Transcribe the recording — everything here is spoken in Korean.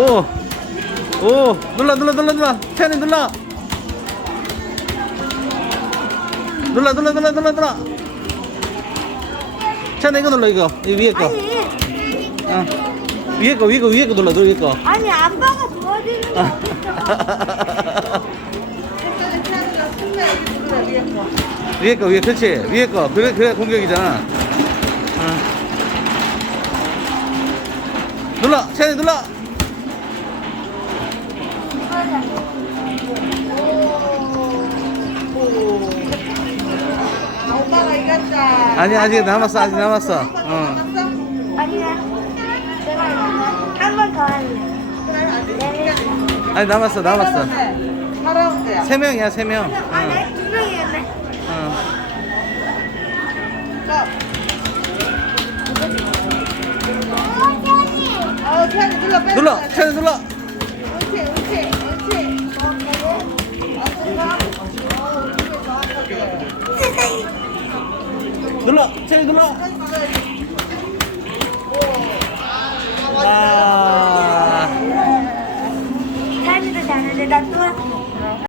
오, 오, 눌러, 눌러, 눌러, 눌러. 태연이 눌러. 눌러, 눌러, 눌러, 눌러, 눌러. 태연아, 이거 눌러, 이거. 이 위에 거. 아니, 어. 위에 거, 위에 거 눌러, 위에 거. 아니 아빠가 도와주는 거 어딨어? 위에 거, 위에, 그렇지. 위에 거. 그래, 그래, 공격이잖아. 어. 눌러, 태연이 눌러. 오빠가 이겼다. 아니, 아직 남았어, 아직 남았어. 어. 아니야. 내가 한 번 더 할래. 아니, 남았어, 남았어. 4라운드야. 3명이야, 3명. 아니, 두 명이었네. 어. 태연이 눌러 빼. 눌러, 태연이 눌러. 옳지, 옳지, 옳지. 눌러, 태연이 눌러. 옳지.